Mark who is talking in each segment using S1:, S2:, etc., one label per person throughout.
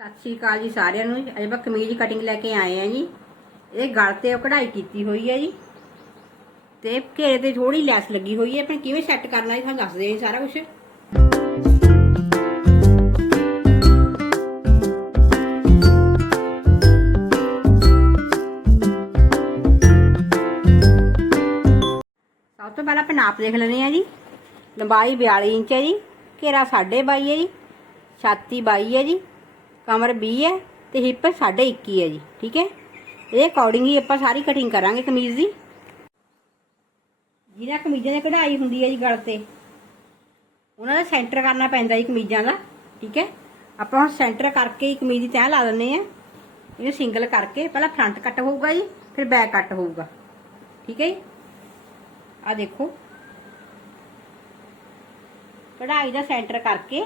S1: ਸਤਿ ਸ਼੍ਰੀ ਅਕਾਲ ਜੀ ਸਾਰਿਆਂ ਨੂੰ ਅੱਜ ਆਪਾਂ ਕਮੀਜ਼ ਕਟਿੰਗ ਲੈ ਕੇ ਆਏ ਆ ਜੀ। ਇਹ ਗਲ ਤੇ ਕਢਾਈ ਕੀਤੀ ਹੋਈ ਹੈ ਜੀ। ਤੇ ਘੇਰੇ ਤੇ ਥੋੜੀ ਲੈਸ ਲੱਗੀ ਹੋਈ ਹੈ ਆਪਾਂ ਕਿਵੇਂ ਸੈੱਟ ਕਰਨਾ ਜੀ, ਤੁਹਾਨੂੰ ਦੱਸਦੇ ਹਾਂ ਜੀ ਸਾਰਾ ਕੁਝ ਸਭ ਤੋਂ ਪਹਿਲਾਂ ਆਪਾਂ ਨਾਪ ਦੇਖ ਲੈਂਦੇ ਆ ਜੀ। ਲੰਬਾਈ 42 ਇੰਚ ਹੈ ਜੀ। ਘੇਰਾ 22.5 ਹੈ ਜੀ। ਛਾਤੀ 22 ਹੈ ਜੀ। ਕਮਰ 20 ਹੈ ਤੇ ਹਿੱਪ 21.5 ਹੈ ਜੀ, ਠੀਕ ਹੈ? ਇਹ ਅਕੋਰਡਿੰਗ ਹੀ ਆਪਾਂ ਸਾਰੀ ਕਟਿੰਗ ਕਰਾਂਗੇ ਕਮੀਜ਼ ਦੀ। ਜਿਹਨਾਂ ਕਮੀਜ਼ਾਂ ਦੀ ਕਢਾਈ ਹੁੰਦੀ ਹੈ ਜੀ ਗਲ ਤੇ, ਉਹਨਾਂ ਦਾ ਸੈਂਟਰ ਕਰਨਾ ਪੈਂਦਾ ਜੀ ਕਮੀਜ਼ਾਂ ਦਾ, ਠੀਕ ਹੈ? ਆਪਾਂ ਹੁਣ ਸੈਂਟਰ ਕਰਕੇ ਹੀ ਕਮੀਜ਼ ਦੀ ਤੈਅ ਲਾ ਦਿੰਦੇ ਆ ਇਹਨੂੰ ਸਿੰਗਲ ਕਰਕੇ ਪਹਿਲਾਂ ਫਰੰਟ ਕੱਟ ਹੋਊਗਾ ਜੀ, ਫਿਰ ਬੈਕ ਕੱਟ ਹੋਊਗਾ, ਠੀਕ ਹੈ ਜੀ? ਆ ਦੇਖੋ। ਕਢਾਈ ਦਾ ਸੈਂਟਰ ਕਰਕੇ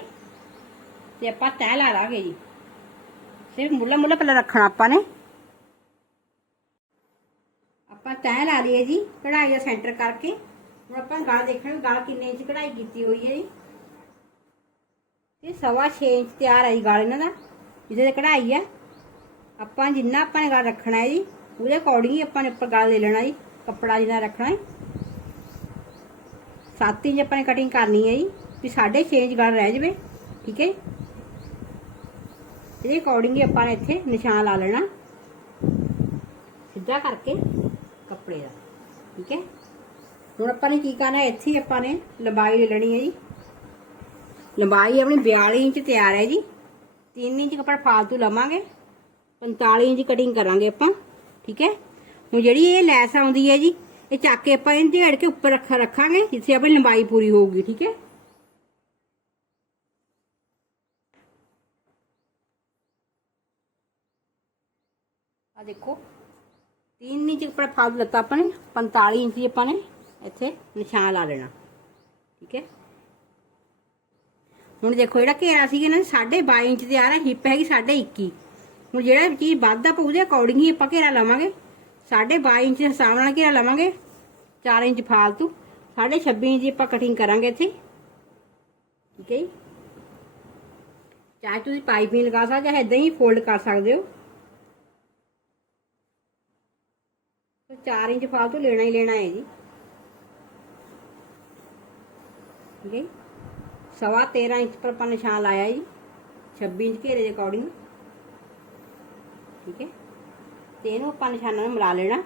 S1: ਤੇ ਆਪਾਂ ਤੈਅ ਲਾ ਲਾਂਗੇ ਜੀ। ਸਿਰਫ ਮੁੱਲਾ ਮੁੱਲਾ ਪਹਿਲਾਂ ਰੱਖਣਾ ਆਪਾਂ ਨੇ। ਆਪਾਂ ਤੈਅ ਲਾ ਲਈਏ ਜੀ ਕਢਾਈ ਦਾ ਸੈਂਟਰ ਕਰਕੇ। ਹੁਣ ਆਪਾਂ ਗਾਲ ਦੇਖਣਾ ਗਾਲ ਕਿੰਨੇ ਇੰਚ ਕਢਾਈ ਕੀਤੀ ਹੋਈ ਹੈ ਜੀ। ਇਹ ਸਵਾ 6 ਇੰਚ ਤਿਆਰ ਹੈ ਜੀ ਗਾਲ ਇਹਨਾਂ ਦਾ, ਜਿਹਦੇ ਤੇ ਕਢਾਈ ਹੈ। ਆਪਾਂ ਜਿੰਨਾ ਆਪਾਂ ਨੇ ਗਾਲ ਰੱਖਣਾ ਹੈ ਜੀ, ਉਹਦੇ ਅਕੋਰਡਿੰਗ ਹੀ ਆਪਾਂ ਨੇ ਉੱਪਰ ਗਾਲ ਲੈ ਲੈਣਾ ਜੀ, ਕੱਪੜਾ ਜਿੰਨਾ ਰੱਖਣਾ ਹੈ। 7 ਇੰਚ ਆਪਾਂ ਨੇ ਕਟਿੰਗ ਕਰਨੀ ਹੈ ਜੀ, ਵੀ 6.5 ਇੰਚ ਗਾਲ ਰਹਿ ਜਵੇ, ਠੀਕ ਹੈ ਇਹਦੇ ਅਕੋਰਡਿੰਗ ਹੀ ਆਪਾਂ ਨੇ ਇੱਥੇ ਨਿਸ਼ਾਨ ਲਾ ਲੈਣਾ। ਸਿੱਧਾ ਕਰਕੇ ਕੱਪੜੇ ਦਾ, ਠੀਕ ਹੈ? ਹੁਣ ਆਪਾਂ ਨੇ ਕੀ ਕਰਨਾ, ਇੱਥੇ ਆਪਾਂ ਨੇ ਲੰਬਾਈ ਲੈ ਲੈਣੀ ਹੈ ਜੀ। ਲੰਬਾਈ ਆਪਣੀ 42 ਇੰਚ ਤਿਆਰ ਹੈ ਜੀ। 3 ਇੰਚ ਕੱਪੜਾ ਫਾਲਤੂ ਲਵਾਂਗੇ 45 ਇੰਚ ਕਟਿੰਗ ਕਰਾਂਗੇ ਆਪਾਂ, ਠੀਕ ਹੈ? ਹੁਣ ਜਿਹੜੀ ਇਹ ਲੈਸ ਆਉਂਦੀ ਹੈ ਜੀ, ਇਹ ਚੱਕ ਕੇ ਆਪਾਂ ਇਹਨੂੰ ਢੇੜ ਕੇ ਉੱਪਰ ਰੱਖ, ਰੱਖਾਂਗੇ, ਜਿੱਥੇ ਆਪਣੀ ਲੰਬਾਈ ਪੂਰੀ ਹੋਊਗੀ, ਠੀਕ ਹੈ? ਆ ਦੇਖੋ। 3 ਇੰਚ ਕੱਪੜਾ ਫਾਲਤੂ ਲੱਤਾ ਆਪਾਂ ਨੇ 45 ਇੰਚ ਦੀ ਆਪਾਂ ਨੇ ਇੱਥੇ ਨਿਸ਼ਾਨ ਲਾ ਲੈਣਾ ਠੀਕ ਹੈ? ਹੁਣ ਦੇਖੋ ਜਿਹੜਾ ਘੇਰਾ ਸੀਗਾ ਨਾ 22.5 ਇੰਚ ਤੇ ਆ ਰਿਹਾ, ਹਿੱਪ ਹੈਗੀ 21.5 ਹੁਣ ਜਿਹੜਾ ਚੀਜ਼ ਵੱਧਦਾ ਪਊ ਉਹਦੇ ਅਕੋਰਡਿੰਗ ਹੀ ਆਪਾਂ ਘੇਰਾ ਲਵਾਂਗੇ। 22.5 ਇੰਚ ਦੇ ਹਿਸਾਬ ਨਾਲ ਘੇਰਾ ਲਵਾਂਗੇ। 4 ਇੰਚ ਫਾਲਤੂ। 26 ਇੰਚ ਦੀ ਆਪਾਂ ਕਟਿੰਗ ਕਰਾਂਗੇ ਇੱਥੇ। ਠੀਕ ਹੈ ਜੀ? ਚਾਹੇ ਤੁਸੀਂ ਪਾਈਪਿੰਗ ਲਗਾ ਸਕਦੇ ਜਾਂ ਇਦਾਂ ਹੀ ਫੋਲਡ ਕਰ ਸਕਦੇ ਹੋ। ਤੇ 4 ਇੰਚ ਫਾਲਤੂ ਲੈਣਾ ਹੀ ਲੈਣਾ ਹੈ ਜੀ ਠੀਕ ਹੈ ਜੀ। ਸਵਾ 13 ਇੰਚ ਪਰ ਆਪਾਂ ਨਿਸ਼ਾਨ ਲਾਇਆ ਜੀ 26 ਇੰਚ ਘੇਰੇ ਦੇ ਅਕੋਰਡਿੰਗ ਠੀਕ ਹੈ ਤੇ ਇਹਨੂੰ ਆਪਾਂ ਨਿਸ਼ਾਨਾਂ ਨੂੰ ਮਿਲਾ ਲੈਣਾ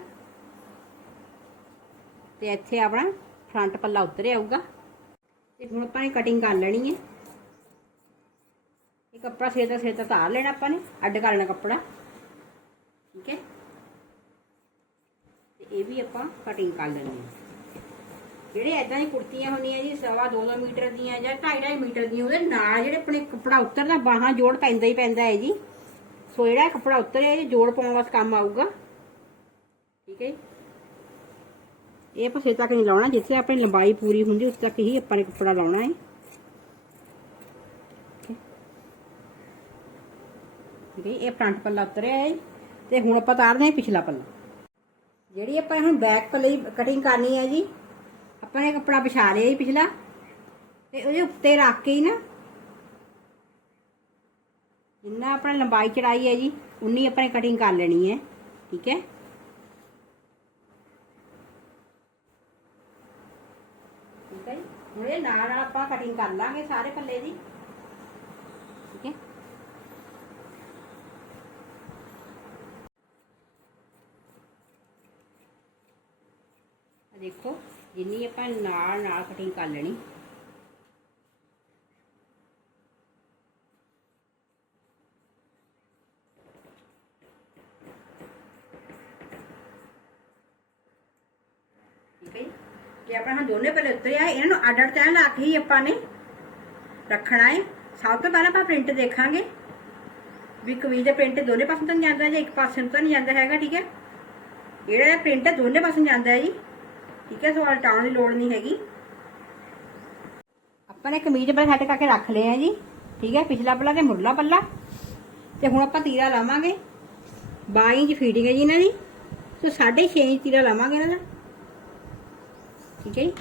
S1: ਤੇ ਇੱਥੇ ਆਪਣਾ ਫਰੰਟ ਪੱਲਾ ਉੱਤਰ ਆਊਗਾ ਤੇ ਹੁਣ ਆਪਾਂ ਨੇ ਕਟਿੰਗ ਕਰ ਲੈਣੀ ਹੈ ਇਹ ਕੱਪੜਾ ਸਿਰ ਦਾ ਸਿਰ ਦਾ ਤਾਰ ਲੈਣਾ ਆਪਾਂ ਨੇ ਅੱਡ ਕਰ ਲੈਣਾ ਕੱਪੜਾ ਠੀਕ ਹੈ ਤੇ ਇਹ ਵੀ ਆਪਾਂ ਕਟਿੰਗ ਕਰ ਲੈਣੀ ਹੈ। ਜਿਹੜੇ ਐਦਾਂ ਦੀ ਕੁੜਤੀਆਂ ਹੁੰਦੀਆਂ ਜੀ, ਸਵਾ 2-2 ਮੀਟਰ ਦੀਆਂ ਜਾਂ 2.5 ਮੀਟਰ ਦੀਆਂ, ਉਹਦੇ ਨਾਲ ਜਿਹੜੇ ਆਪਣੇ ਕੱਪੜਾ ਉੱਤਰਦਾ, ਬਾਹਾਂ ਜੋੜ ਪੈਂਦਾ ਹੀ ਪੈਂਦਾ ਹੈ ਜੀ। ਸੋ ਜਿਹੜਾ ਕੱਪੜਾ ਉਤਰਿਆ ਇਹ ਜੋੜ ਪਾਉਣ ਵਾਸਤੇ ਕੰਮ ਆਊਗਾ। ਠੀਕ ਹੈ ਜੀ? ਇਹ ਆਪਾਂ ਸੇ ਤੱਕ ਨਹੀਂ ਲਾਉਣਾ, ਜਿੱਥੇ ਆਪਣੀ ਲੰਬਾਈ ਪੂਰੀ ਹੁੰਦੀ ਉਸ ਤੱਕ ਹੀ ਆਪਾਂ ਨੇ ਕੱਪੜਾ ਲਾਉਣਾ ਹੈ। ਠੀਕ ਹੈ ਇਹ ਫਰੰਟ ਪੱਲਾ ਉਤਰਿਆ ਹੈ ਜੀ। ਤੇ ਹੁਣ ਆਪਾਂ ਤਾਰਦੇ ਹਾਂ ਪਿਛਲਾ ਪੱਲਾ। ਜਿਹੜੀ ਆਪਾਂ ਹੁਣ ਬੈਕ ਪੱਲੇ ਕਟਿੰਗ ਕਰਨੀ ਹੈ ਜੀ, ਆਪਾਂ ਨੇ ਕੱਪੜਾ ਵਿਛਾ ਲਿਆ ਜੀ ਪਿਛਲਾ, ਤੇ ਉਹਦੇ ਉੱਤੇ ਰੱਖ ਕੇ ਹੀ ਨਾ, ਜਿੰਨਾ ਆਪਣਾ ਲੰਬਾਈ ਚੜਾਈ ਹੈ ਜੀ, ਉਨੀ ਆਪਾਂ ਨੇ ਕਟਿੰਗ ਕਰ ਲੈਣੀ ਹੈ, ਠੀਕ ਹੈ? ਠੀਕ ਹੈ ਜੀ? ਹੁਣ ਇਹ ਨਾਲ ਨਾਲ ਆਪਾਂ ਕਟਿੰਗ ਕਰ ਲਾਂਗੇ ਸਾਰੇ ਪੱਲੇ ਦੀ ਠੀਕ ਹੈ ਆ ਦੇਖੋ ਜਿੰਨੀ ਆਪਾਂ ਨਾਲ ਨਾਲ ਕਟਿੰਗ ਕਰ ਲੈਣੀ ਠੀਕ ਹੈ ਜੀ ਜੇ ਆਪਾਂ ਹੁਣ ਦੋਨੇ ਪੱਲੇ ਉੱਤੇ ਆ ਇਹਨਾਂ ਨੂੰ ਅੱਡ ਅੱਡ ਤੈਅ ਲਾ ਕੇ ਹੀ ਆਪਾਂ ਨੇ ਰੱਖਣਾ ਹੈ ਸਭ ਤੋਂ ਪਹਿਲਾਂ ਆਪਾਂ ਪ੍ਰਿੰਟ ਦੇਖਾਂਗੇ ਵੀ ਕਮੀਜ਼ ਦੇ ਪ੍ਰਿੰਟ ਦੋਨੇ ਪਾਸੇ ਤੋਂ ਨਹੀਂ ਜਾਂਦਾ ਜਾਂ ਇੱਕ ਪਾਸੇ ਨੂੰ ਤਾਂ ਨਹੀਂ ਜਾਂਦਾ ਹੈਗਾ ਠੀਕ ਹੈ ਜਿਹੜਾ ਪ੍ਰਿੰਟ ਹੈ ਦੋਨੇ ਪਾਸੇ ਨੂੰ ਜਾਂਦਾ ਹੈ ਜੀ ਠੀਕ ਹੈ ਸੋ ਹਟਾਉਣ ਦੀ ਲੋੜ ਨਹੀਂ ਹੈਗੀ। ਆਪਾਂ ਨੇ ਕਮੀਜ਼ ਪਰ ਸੈੱਟ ਕਰਕੇ ਰੱਖ ਲਿਆ ਜੀ। ਠੀਕ ਹੈ, ਪਿਛਲਾ ਪੱਲਾ ਤੇ ਮੁਰਲਾ ਪੱਲਾ। ਤੇ ਹੁਣ ਆਪਾਂ ਤੀਰਾ ਲਾਵਾਂਗੇ। 22 ਇੰਚ ਫੀਟਿੰਗ ਹੈ ਜੀ ਇਹਨਾਂ ਦੀ। ਸੋ 6.5 ਇੰਚ ਤੀਰਾ ਲਾਵਾਂਗੇ ਇਹਨਾਂ ਦਾ। ਠੀਕ ਹੈ ਜੀ।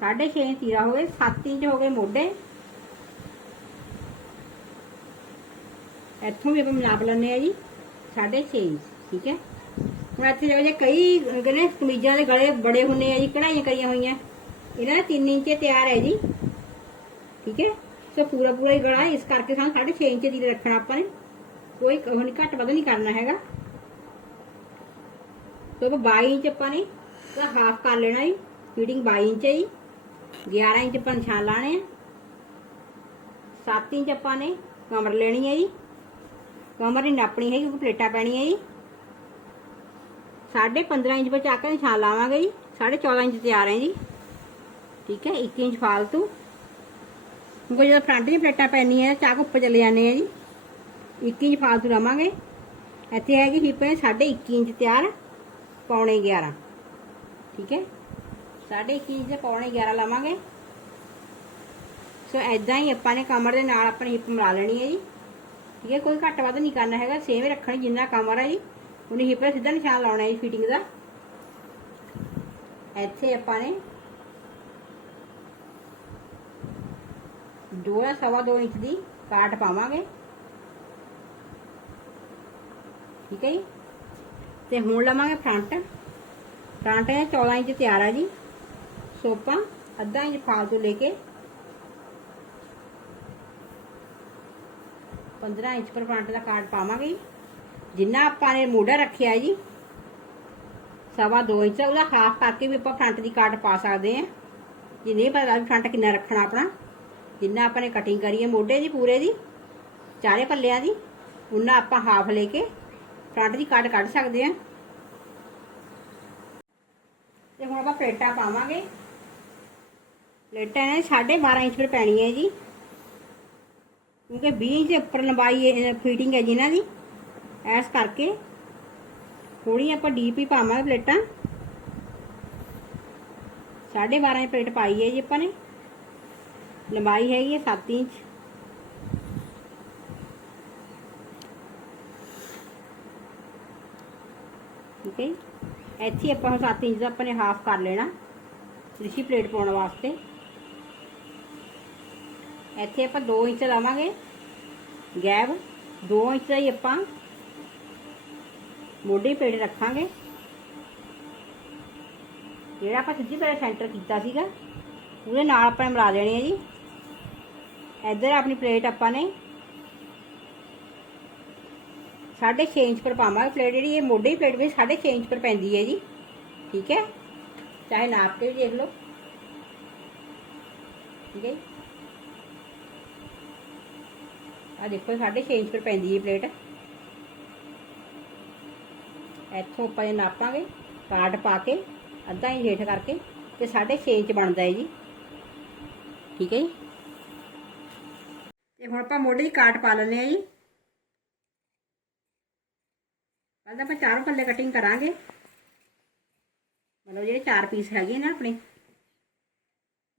S1: 6.5 ਇੰਚ ਤੀਰਾ ਹੋ ਗਏ 7 ਇੰਚ ਹੋ ਗਏ ਮੋਢੇ। ਇੱਥੋਂ ਵੀ ਆਪਾਂ ਨਾਪ ਲੈਂਦੇ ਆ ਜੀ 6.5 ਇੰਚ। ਠੀਕ ਹੈ। ਹੁਣ ਇੱਥੇ ਜਿਹੜੇ ਜੇ ਕਈ ਗਲੇ ਕਮੀਜ਼ਾਂ ਦੇ ਗਲੇ ਬੜੇ ਹੁੰਨੇ ਆ ਜੀ, ਕਢਾਈਆਂ ਕਰੀਆਂ ਹੋਈਆਂ। ਇਹਨਾਂ ਦਾ 3 ਇੰਚ ਤਿਆਰ ਹੈ ਜੀ। ਠੀਕ ਹੈ? ਸੋ ਪੂਰਾ ਪੂਰਾ ਹੀ ਗਲਾ, ਇਸ ਕਰਕੇ ਸਾਨੂੰ 6.5 ਇੰਚ ਦੀ ਰੱਖਣਾ ਆਪਾਂ ਨੇ। ਕੋਈ ਉਹ ਨਹੀਂ ਘੱਟ ਵੱਧ ਨਹੀਂ ਕਰਨਾ ਹੈਗਾ। ਸੋ ਆਪਾਂ 22 ਇੰਚ ਆਪਾਂ ਨੇ ਤਾਂ ਹਾਫ ਕਰ ਲੈਣਾ ਜੀ। ਫਿਟਿੰਗ 22 ਇੰਚ ਹੈ ਜੀ। 11 ਇੰਚ ਆਪਾਂ ਨਿਸ਼ਾਨ ਲਾਣੇ ਆ। 7 ਇੰਚ ਆਪਾਂ ਨੇ ਕਮਰ ਲੈਣੀ ਹੈ ਜੀ। ਕਮਰ ਨਹੀਂ ਨਾਪਣੀ ਹੈਗੀ, ਕਿਉਂਕਿ ਪਲੇਟਾਂ ਪੈਣੀਆਂ ਜੀ। ਸਾਢੇ 15 ਇੰਚ ਵਿੱਚ ਆ ਕੇ ਨਿਸ਼ਾਨ ਲਾਵਾਂਗੇ ਜੀ। ਸਾਢੇ 14 ਇੰਚ ਤਿਆਰ ਹੈ ਜੀ। ਠੀਕ ਹੈ 1 ਇੰਚ ਫਾਲਤੂ। ਕਿਉਂਕਿ ਜਦੋਂ ਫਰੰਟ ਦੀ ਪਲੇਟਾਂ ਪੈਣੀਆਂ, ਚਾਕ ਉੱਪਰ ਚਲੇ ਜਾਂਦੇ ਆ ਜੀ। 1 ਇੰਚ ਫਾਲਤੂ ਲਾਵਾਂਗੇ। ਇੱਥੇ ਹੈਗੀ ਹਿੱਪ ਹੈ ਸਾਢੇ 21 ਇੰਚ ਤਿਆਰ, ਪੌਣੇ 11 ਠੀਕ ਹੈ, ਸਾਢੇ 21 ਇੰਚ ਦੇ ਪੌਣੇ 11 ਲਾਵਾਂਗੇ। ਸੋ ਐਦਾਂ ਹੀ ਆਪਾਂ ਨੇ ਕਮਰ ਦੇ ਨਾਲ ਆਪਣੀ ਹਿੱਪ ਮਿਲਾ ਲੈਣੀ ਹੈ ਜੀ। ਠੀਕ ਹੈ, ਕੋਈ ਘੱਟ ਵੱਧ ਨਹੀਂ ਕਰਨਾ ਹੈਗਾ, ਸੇਮ ਰੱਖਣੀ ਜਿੰਨਾ ਕਮਰ ਹੈ ਜੀ। ਉਹਨੇ ਹਿੱਪ ਦਾ ਸਿੱਧਾ ਨਿਸ਼ਾਨ ਲਾਉਣਾ ਹੈ ਫਿਟਿੰਗ ਦਾ। ਇੱਥੇ ਆਪਾਂ ਨੇ ਦੋ ਜਾਂ ਸਵਾ ਦੋ ਇੰਚ ਦੀ ਕਾਟ ਪਾਵਾਂਗੇ। ਠੀਕ ਹੈ ਜੀ? ਤੇ ਹੁਣ ਲਵਾਂਗੇ ਫਰੰਟ ਫਰੰਟ ਹੈ 14 ਇੰਚ ਤਿਆਰ ਆ ਜੀ। ਸੋਪਾ ਅੱਧਾ ਇੰਚ ਫਾਲਤੂ ਲੈ ਕੇ 15 ਇੰਚ ਪਰ ਫਰੰਟ ਦਾ ਕਾਟ ਪਾਵਾਂਗੇ ਜਿੰਨਾ ਆਪਾਂ ਨੇ ਮੋਢਾ ਰੱਖਿਆ ਜੀ, ਸਵਾ 2 ਇੰਚ ਉਹਦਾ ਹਾਫ ਕਰਕੇ ਵੀ ਆਪਾਂ ਫਰੰਟ ਦੀ ਕਾਰਡ ਪਾ ਸਕਦੇ ਆ ਜੇ ਨਹੀਂ ਪਤਾ ਵੀ ਫਰੰਟ ਕਿੰਨਾ ਰੱਖਣਾ ਆਪਣਾ। ਜਿੰਨਾ ਆਪਾਂ ਨੇ ਕਟਿੰਗ ਕਰੀ ਹੈ ਮੋਢੇ ਦੀ, ਪੂਰੇ ਦੀ, ਚਾਰੇ ਪੱਲਿਆਂ ਦੀ ਉਹਨਾਂ ਆਪਾਂ ਹਾਫ ਲੈ ਕੇ ਫਰੰਟ ਦੀ ਕਾਰਡ ਕੱਢ ਸਕਦੇ ਆ ਤੇ ਹੁਣ ਆਪਾਂ ਪਲੇਟਾਂ ਪਾਵਾਂਗੇ। ਪਲੇਟਾਂ ਨੇ 12.5 ਇੰਚ ਪਰ ਪੈਣੀ ਹੈ ਜੀ। ਕਿਉਂਕਿ 20 ਇੰਚ ਦੇ ਉੱਪਰ ਲੰਬਾਈ ਫੀਟਿੰਗ ਹੈ ਜੀ ਇਹਨਾਂ ਦੀ। ਐਸ ਕਰਕੇ ਥੋੜੀ ਆਪਾਂ ਡੀਪ ਹੀ ਪਾਵਾਂਗੇ ਪਲੇਟਾਂ। 12.5 ਇੰਚ ਪਲੇਟ ਪਾਈ ਹੈ ਜੀ ਆਪਾਂ ਨੇ। ਲੰਬਾਈ ਹੈਗੀ ਹੈ 7 ਇੰਚ। ਠੀਕ ਹੈ ਜੀ। ਇੱਥੇ ਆਪਾਂ 7 ਇੰਚ ਦਾ ਆਪਾਂ ਨੇ ਹਾਫ ਕਰ ਲੈਣਾ। ਰਿਸ਼ੀ ਪਲੇਟ ਪਾਉਣ ਵਾਸਤੇ। ਇੱਥੇ ਆਪਾਂ 2 ਇੰਚ ਲਾਵਾਂਗੇ। ਗੈਪ 2 ਇੰਚ ਦਾ ਹੀ ਆਪਾਂ ਮੋਢੇ ਪਲੇਟ ਰੱਖਾਂਗੇ। ਜਿਹੜਾ ਆਪਾਂ ਸਿੱਧੀ ਪਲੇਟ ਸੈਂਟਰ ਕੀਤਾ ਸੀਗਾ, ਉਹਦੇ ਨਾਲ ਆਪਾਂ ਨੇ ਮਿਲਾ ਦੇਣੀ ਹੈ ਜੀ। ਇੱਧਰ ਆਪਣੀ ਪਲੇਟ ਆਪਾਂ ਨੇ 6.5 ਇੰਚ ਪਰ ਪਾਵਾਂਗੇ ਪਲੇਟ ਜਿਹੜੀ, ਇਹ ਮੋਢੇ ਪਲੇਟ ਵੀ 6.5 ਇੰਚ ਪਰ ਪੈਂਦੀ ਹੈ ਜੀ। ਠੀਕ ਹੈ? ਚਾਹੇ ਨਾਪ ਕੇ ਵੀ ਦੇਖ ਲਓ। ਠੀਕ ਹੈ ਜੀ? ਆ ਦੇਖੋ 6.5 ਇੰਚ ਪਰ ਪੈਂਦੀ ਹੈ ਪਲੇਟ ਇੱਥੋਂ ਆਪਾਂ ਇਹ ਨਾਪਾਂਗੇ, ਕਾਰਡ ਪਾ ਕੇ, ਅੱਧਾ ਇੰਚ ਹੇਠ ਕਰਕੇ, ਤੇ 6.5 ਇੰਚ ਬਣਦਾ ਹੈ ਜੀ। ਠੀਕ ਹੈ ਜੀ? ਤੇ ਹੁਣ ਆਪਾਂ ਮੋਢੇ ਦੀ ਕਾਟ ਪਾ ਲੈਂਦੇ ਆ ਜੀ। ਪਹਿਲਾਂ ਆਪਾਂ ਚਾਰ ਪੱਲੇ ਕਟਿੰਗ ਕਰਾਂਗੇ। ਮਤਲਬ ਜਿਹੜੇ ਚਾਰ ਪੀਸ ਹੈਗੇ ਨਾ ਆਪਣੇ।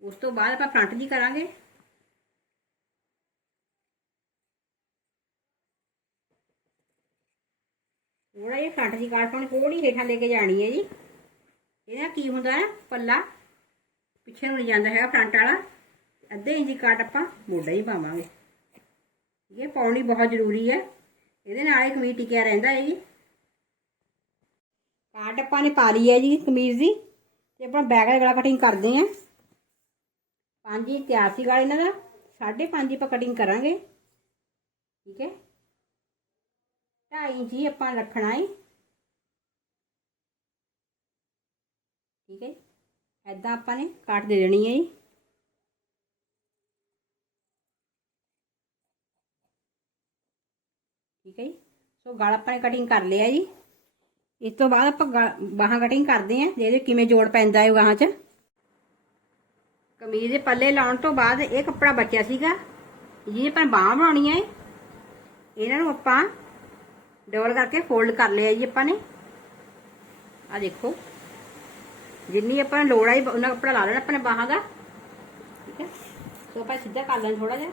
S1: ਉਸ ਤੋਂ ਬਾਅਦ ਆਪਾਂ ਫਰੰਟ ਦੀ ਕਰਾਂਗੇ। ਥੋੜਾ ਜਿਹਾ ਫਰੰਟ ਦੀ ਕਾਟ ਪਾਉਣੀ ਥੋੜੀ ਹੇਠਾਂ ਲੈ ਕੇ ਜਾਣੀ ਹੈ ਜੀ। ਇਹਦਾ ਕੀ ਹੁੰਦਾ ਹੈ? ਪੱਲਾ। ਪਿੱਛੇ ਨੂੰ ਨਹੀਂ ਜਾਂਦਾ ਹੈਗਾ ਫਰੰਟ ਵਾਲਾ। ਅੱਧੇ ਇੰਚ ਦੀ ਕਾਟ ਆਪਾਂ ਮੋਢਾ ਹੀ ਪਾਵਾਂਗੇ। ਇਹ ਪਾਉਣੀ ਬਹੁਤ ਜ਼ਰੂਰੀ ਹੈ। ਇਹਦੇ ਨਾਲ ਇਹ ਕਮੀਜ਼ ਟਿਕਿਆ ਰਹਿੰਦਾ ਹੈ ਜੀ। ਕਾਟ ਆਪਾਂ ਨੇ ਪਾ ਲਈ ਹੈ ਜੀ ਕਮੀਜ਼ ਦੀ। ਤੇ ਆਪਾਂ ਬੈਕ ਦਾ ਗਲਾ ਕਟਿੰਗ ਕਰਦੇ ਆਂ ਪੰਜ ਇੰਚ ਤਿਆਰ ਸੀ ਗਲਾ ਇਹਨਾਂ ਦਾ। ਸਾਢੇ ਪੰਜ ਹੀ ਆਪਾਂ ਕਟਿੰਗ ਕਰਾਂਗੇ। ਠੀਕ ਹੈ। 2.5 ਇੰਚ ਹੀ ਆਪਾਂ ਰੱਖਣਾ ਹੈ ਠੀਕ ਹੈ ਐਦਾਂ ਆਪਾਂ ਨੇ ਕੱਟ ਦੇ ਦੇਣੀ ਹੈ ਜੀ। ਠੀਕ ਹੈ ਜੀ। ਸੋ ਗਲ ਆਪਾਂ ਨੇ ਕਟਿੰਗ ਕਰ ਲਿਆ ਜੀ। ਇਸ ਤੋਂ ਬਾਅਦ ਆਪਾਂ ਬਾਹਾਂ ਕਟਿੰਗ ਕਰਦੇ ਆਂ। ਜਿਹਦੇ ਕਿਵੇਂ ਜੋੜ ਪੈਂਦਾ ਹੈ ਬਾਹਾਂ 'ਚ। ਕਮੀਜ਼ ਦੇ ਪੱਲੇ ਲਾਉਣ ਤੋਂ ਬਾਅਦ ਇਹ ਕੱਪੜਾ ਬਚਿਆ ਸੀਗਾ। ਜਿਹਦੇ ਆਪਾਂ ਬਾਹਾਂ ਬਣਾਉਣੀਆਂ ਹੈ ਇਹਨਾਂ ਨੂੰ ਆਪਾਂ ਡਬਲ ਕਰਕੇ ਫੋਲਡ ਕਰ ਲਿਆ ਜੀ ਆਪਾਂ ਨੇ। ਆ ਦੇਖੋ। ਜਿੰਨੀ ਆਪਾਂ ਲੋੜ ਆਈ, ਉਹਨਾਂ ਕੱਪੜਾ ਲਾ ਲੈਣਾ ਆਪਣੇ ਬਾਹਾਂ ਦਾ। ਠੀਕ ਹੈ। ਸੋ ਆਪਾਂ ਸਿੱਧਾ ਕਰ ਲੈਣਾ ਥੋੜਾ ਜਿਹਾ।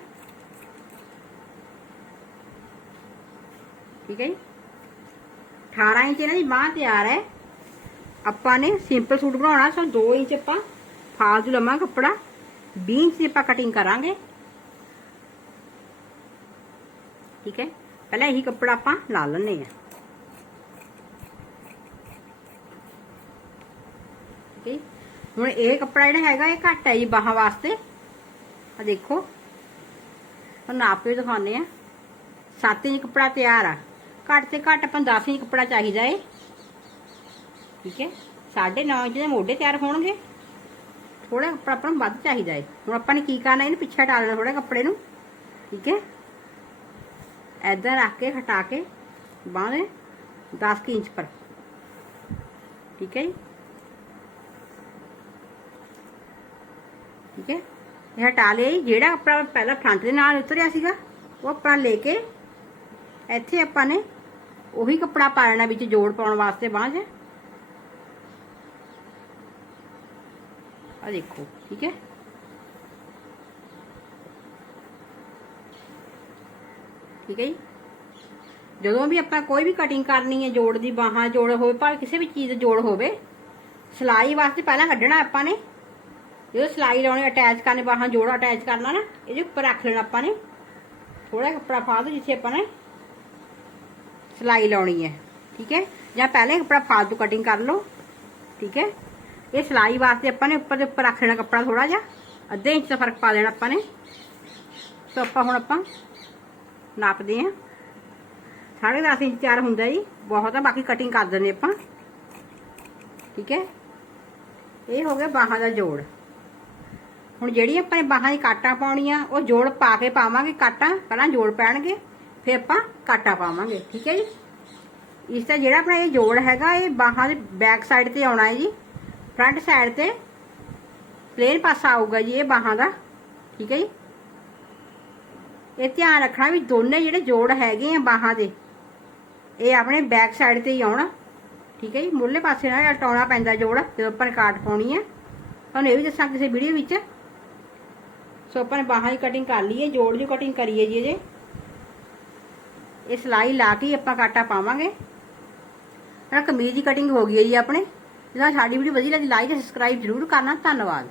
S1: ਠੀਕ ਹੈ ਜੀ। 18 ਇੰਚ ਇਹਨਾਂ ਦੀ ਬਾਹ ਤਿਆਰ ਹੈ। ਆਪਾਂ ਨੇ ਸਿੰਪਲ ਸੂਟ ਬਣਾਉਣਾ, ਸੋ 2 ਇੰਚ ਆਪਾਂ ਫਾਲਤੂ ਲਵਾਂ ਕੱਪੜਾ। 20 ਇੰਚ ਦੀ ਆਪਾਂ ਕਟਿੰਗ ਕਰਾਂਗੇ। ਠੀਕ ਹੈ। ਪਹਿਲਾਂ ਇਹੀ ਕੱਪੜਾ ਆਪਾਂ ਲਾ ਲੈਂਦੇ ਆ ਠੀਕ ਹੁਣ ਇਹ ਕੱਪੜਾ ਜਿਹੜਾ ਹੈਗਾ, ਇਹ ਘੱਟ ਹੈ ਜੀ ਬਾਹਾਂ ਵਾਸਤੇ। ਆ ਦੇਖੋ। ਉਹ ਨਾਪ ਕੇ ਦਿਖਾਉਂਦੇ ਆ 7 ਇੰਚ ਕੱਪੜਾ ਤਿਆਰ ਆ। ਘੱਟ ਤੇ ਘੱਟ ਆਪਾਂ 10 ਇੰਚ ਕੱਪੜਾ ਚਾਹੀਦਾ ਏ। ਠੀਕ ਹੈ? 9.5 ਇੰਚ ਦੇ ਮੋਢੇ ਤਿਆਰ ਹੋਣਗੇ। ਥੋੜਾ ਕੱਪੜਾ ਆਪਾਂ ਨੂੰ ਵੱਧ ਚਾਹੀਦਾ ਏ। ਹੁਣ ਆਪਾਂ ਨੇ ਕੀ ਕਰਨਾ, ਇਹਨੂੰ ਪਿੱਛੇ ਟਾਲਣਾ ਲੈਣਾ ਥੋੜਾ ਕੱਪੜੇ ਨੂੰ। ਠੀਕ ਹੈ? ਐਦਾਂ ਰੱਖ ਕੇ, ਹਟਾ ਕੇ ਬਾਂਹ ਦੇ 10 ਕੁ ਇੰਚ ਪਰ। ਠੀਕ ਹੈ ਜੀ? ਠੀਕ ਹੈ? ਇਹ ਹਟਾ ਲਿਆ ਜੀ। ਜਿਹੜਾ ਕੱਪੜਾ ਪਹਿਲਾਂ ਫਰੰਟ ਦੇ ਨਾਲ ਉਤਰਿਆ ਸੀਗਾ, ਉਹ ਆਪਾਂ ਲੈ ਕੇ ਇੱਥੇ ਆਪਾਂ ਨੇ ਉਹੀ ਕੱਪੜਾ ਪਾ ਲੈਣਾ ਵਿੱਚ ਜੋੜ ਪਾਉਣ ਵਾਸਤੇ ਬਾਂਹ 'ਚ ਆ ਦੇਖੋ, ਠੀਕ ਹੈ? ਠੀਕ ਹੈ ਜੀ। ਜਦੋਂ ਵੀ ਆਪਾਂ ਕੋਈ ਵੀ ਕਟਿੰਗ ਕਰਨੀ ਹੈ, ਜੋੜ ਦੀ ਬਾਹਾਂ ਜੋੜ ਹੋਵੇ, ਭਾਵੇਂ ਕਿਸੇ ਵੀ ਚੀਜ਼ ਜੋੜ ਹੋਵੇ, ਸਿਲਾਈ ਵਾਸਤੇ ਪਹਿਲਾਂ ਕੱਢਣਾ ਆਪਾਂ ਨੇ। ਜਦੋਂ ਸਿਲਾਈ ਲਾਉਣੀ ਅਟੈਚ ਕਰਨੇ, ਬਾਹਾਂ ਜੋੜ ਅਟੈਚ ਕਰਨਾ ਨਾ, ਇਹਦੇ ਉੱਪਰ ਰੱਖ ਲੈਣਾ ਆਪਾਂ ਨੇ। ਥੋੜਾ ਕੱਪੜਾ ਪਾ ਦੋ ਜਿੱਥੇ ਆਪਾਂ ਨੇ ਸਿਲਾਈ ਲਾਉਣੀ ਹੈ, ਠੀਕ ਹੈ। ਜਾਂ ਪਹਿਲੇ ਹੀ ਕੱਪੜਾ ਫਾਲਤੂ ਕਟਿੰਗ ਕਰ ਲਓ, ਠੀਕ ਹੈ। ਇਹ ਸਿਲਾਈ ਵਾਸਤੇ ਆਪਾਂ ਨੇ ਉੱਪਰ ਦੇ ਉੱਪਰ ਰੱਖ ਲੈਣਾ ਕੱਪੜਾ ਥੋੜਾ ਜਿਹਾ। ਅੱਧੇ ਇੰਚ ਦਾ ਫ਼ਰਕ ਪਾ ਦੇਣਾ ਆਪਾਂ ਨੇ। ਸੋ ਆਪਾਂ ਹੁਣ ਆਪਾਂ ਨਾਪਦੇ ਹਾਂ ਸਾਢੇ ਦਸ ਇੰਚ ਤਿਆਰ ਹੁੰਦਾ ਜੀ। ਬਹੁਤ ਆ, ਬਾਕੀ ਕਟਿੰਗ ਕਰ ਦਿੰਦੇ ਆਪਾਂ। ਠੀਕ ਹੈ? ਇਹ ਹੋ ਗਿਆ ਬਾਹਾਂ ਦਾ ਜੋੜ। ਹੁਣ ਜਿਹੜੀ ਆਪਾਂ ਬਾਹਾਂ ਦੀ ਕਾਟਾਂ ਪਾਉਣੀਆਂ, ਉਹ ਜੋੜ ਪਾ ਕੇ ਪਾਵਾਂਗੇ ਕਾਟਾਂ। ਪਹਿਲਾਂ ਜੋੜ ਪੈਣਗੇ, ਫਿਰ ਆਪਾਂ ਕਾਟਾਂ ਪਾਵਾਂਗੇ। ਠੀਕ ਹੈ ਜੀ? ਇਸ ਦਾ ਜਿਹੜਾ ਆਪਣਾ ਇਹ ਜੋੜ ਹੈਗਾ, ਇਹ ਬਾਹਾਂ ਦੇ ਬੈਕ ਸਾਈਡ ਤੇ ਆਉਣਾ ਹੈ ਜੀ। ਫਰੰਟ ਸਾਈਡ ਤੇ ਪਲੇਨ ਪਾਸਾ ਆਊਗਾ ਜੀ ਇਹ ਬਾਹਾਂ ਦਾ। ਠੀਕ ਹੈ ਜੀ? ਇਹ ਧਿਆਨ ਰੱਖਣਾ ਵੀ ਦੋਨੇ ਜਿਹੜੇ ਜੋੜ ਹੈਗੇ ਆ ਬਾਹਾਂ ਦੇ। ਇਹ ਆਪਣੇ ਬੈਕ ਸਾਈਡ ਤੇ ਹੀ ਆਉਣਾ। ਠੀਕ ਹੈ ਜੀ? ਮੁੱਢਲੇ ਪਾਸੇ ਨਾਲ ਹਟਾਉਣਾ ਪੈਂਦਾ ਜੋੜ, ਜਦੋਂ ਆਪਾਂ ਨੇ ਕਾਟ ਪਾਉਣੀ ਹੈ ਤੁਹਾਨੂੰ ਇਹ ਵੀ ਦੱਸਾਂ ਕਿਸੇ ਵੀਡੀਓ ਵਿੱਚ। ਸੋ ਆਪਾਂ ਨੇ ਬਾਹਾਂ ਦੀ ਕਟਿੰਗ ਕਰ ਲਈ ਹੈ ਜੋੜ ਦੀ ਕਟਿੰਗ ਕਰੀਏ ਜੀ ਜੇ ਇਹ ਸਲਾਈ ਲਾ ਕੇ ਹੀ ਆਪਾਂ ਕਾਟਾ ਪਾਵਾਂਗੇ। ਨਾ ਕਮੀਜ਼ ਦੀ ਕਟਿੰਗ ਹੋ ਗਈ ਹੈ ਜੀ ਆਪਣੇ। ਜੇ ਸਾਡੀ ਵੀਡੀਓ ਵਧੀਆ ਲੱਗੀ ਲਾਈਕ ਤੇ ਸਬਸਕ੍ਰਾਈਬ ਜ਼ਰੂਰ ਕਰਨਾ। ਧੰਨਵਾਦ।